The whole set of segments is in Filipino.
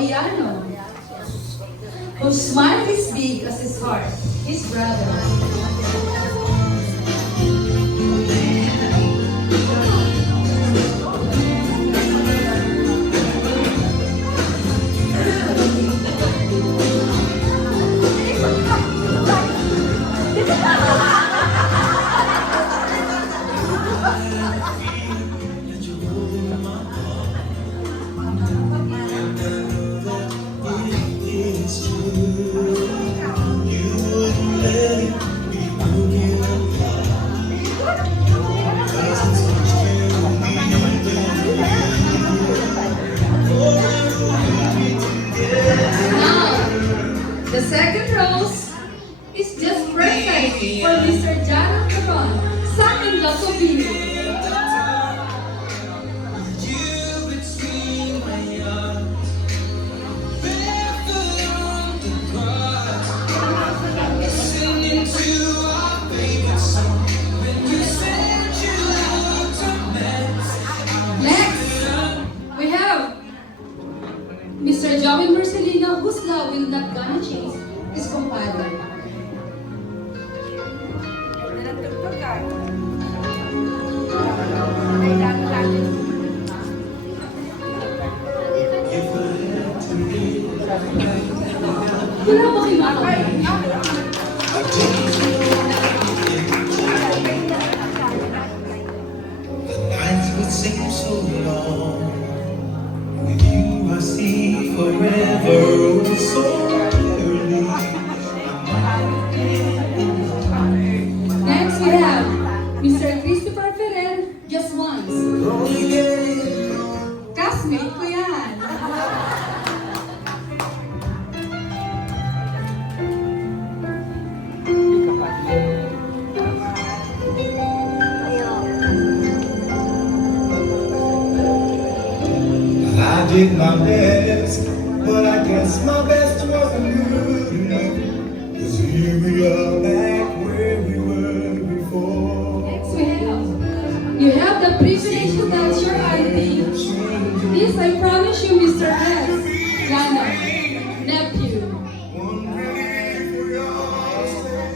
Oriano, whose smile is big as his heart, his brother. The second rose is just perfect for Mr. Jano Caron, son-in-law to be. Next, we have Mr. Joey Marcelino, whose love will not gonna change, his compadre. Wala ba kayo The nights would seem so long. With you I see forever, oh, so clearly. Next, we have Mr. Christopher Ferrer, just once. Castmate ko yan. I did my best, but I guess my best wasn't good enough. 'Cause here we are back where we were before. Next, you have the privilege to touch your auntie. This I promise you, Mr. S. Lana, nephew. Wondering if we all stay,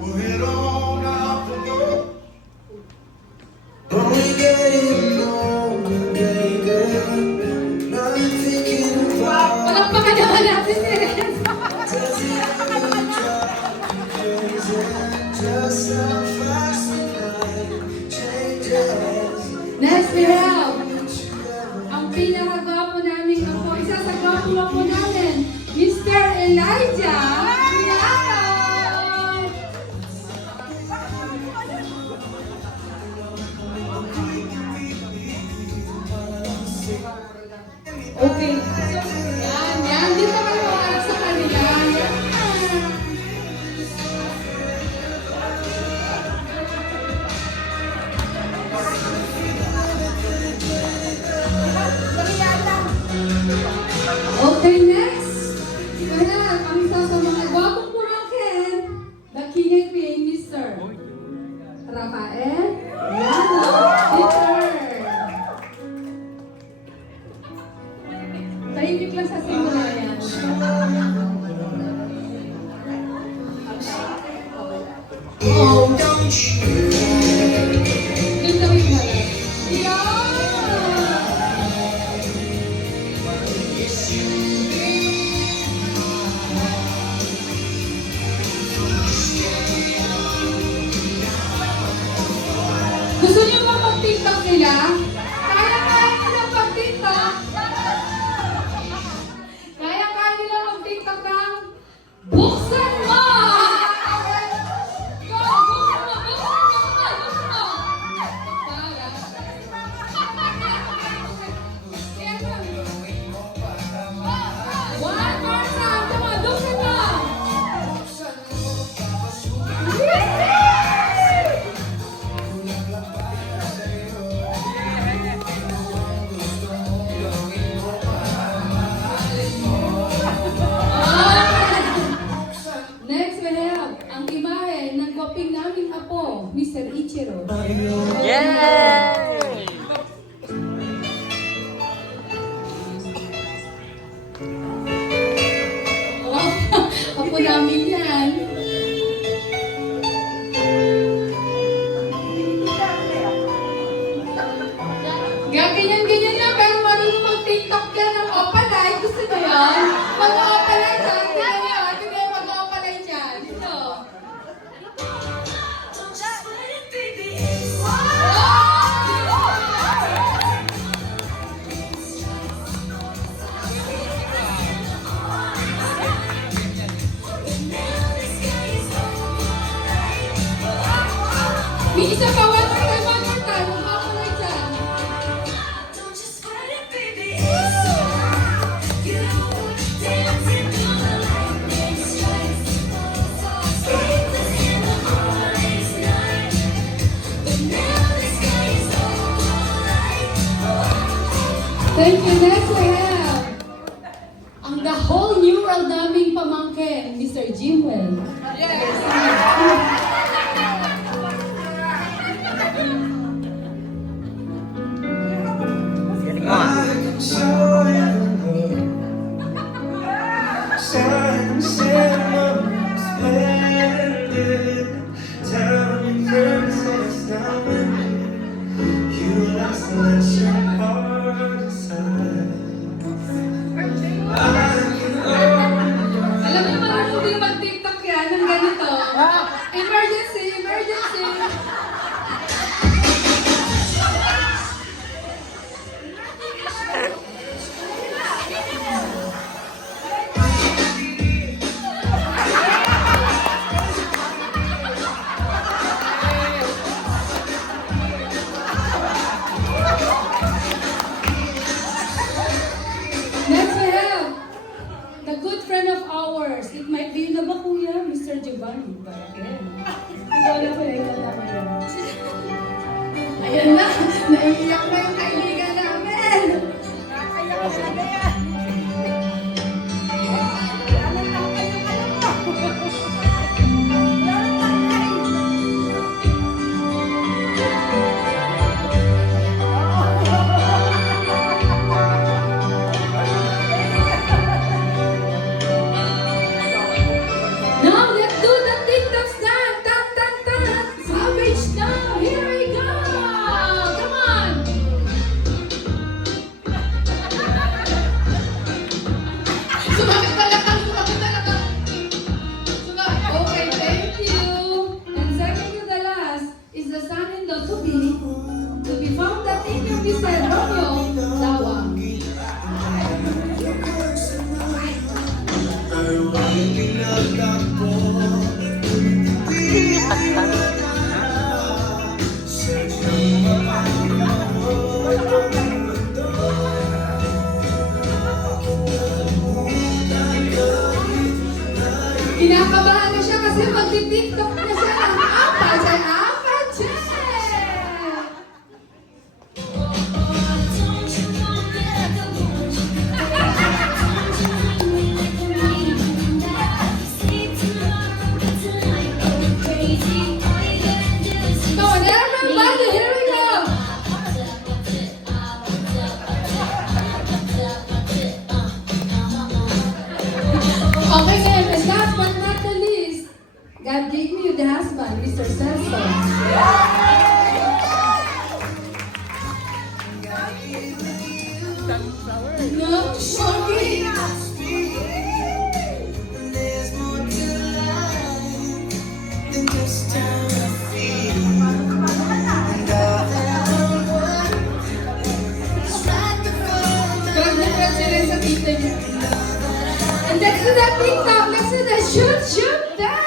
we'll head on out the door. Only getting older, baby. Not thinking about Palakpakan naman natin si Renz. does it ever drive you crazy? Just how fast the night changes. Next, we have ang pinakagwapo namin ako, isa sa gwapo namin, Mr. Elijah Piano. Okay. Yan. Dito kayo harap sa kanila. Yan. Okay, next. Kaya, ang isa sa mga gwapong pumangkin, the king and queen, Mr. Rafael Yano Peter. Tahimik lang sa simula yan. Oh, don't you? Yung tawid mo lang. Yan! Gusto niyo ba mag-tiktok nila? Kaya nila mag-tiktok. Kaya nila mag-tiktok ng buksan mo! Go! Buksan mo! Buksan mo! One more time! Come on! Buksan mo! Next, we have ang imahe ng koping naming apo, Mr. Ichiro. Yay! po namin yan. Ganyan-ganyan na, pero marunong mag-TikTok yan ng opalay. Gusto nyo yan? Mag-opalay dyan. Tingnan nyo. Tingnan mag-opalay dyan. Ito. May isa pa, one more time, mag-opalay dyan. Thank you, next we have ang the whole new world naming pamangkin, Mr. Jimwell. I can show you sunset moments splendid. Tell me princess, now you lost let your heart aside. Alam niyo, marunong din mag-TikTok yan ng ganito. Emergency, emergency. Next we have the good friend of ours. It might be na ba kuya, Mr. Giovanni Barakel. Wala ko na itatama yan. Ayan na, naiiyak na yung kaibigan namin. Now let's do the TikTok stand. Tan tan tan. Savage now. Here we go. Come on. Sumakit talaga. Sumakit talaga. Sumakit. Okay, thank you. And second to the last is the son-in-law to be found at in your Mr. Romeo Dawa. Kinakabahan na siya kasi magti-TikTok na siya. Apache, apache! Come on, everybody, here we go! Okay, then, and last but not the least, God gave me the husband, Mr. Celso. No, sorry. Congratulations sa tita niyo. And let's do that TikTok. Let's do the shoot, shoot, dance.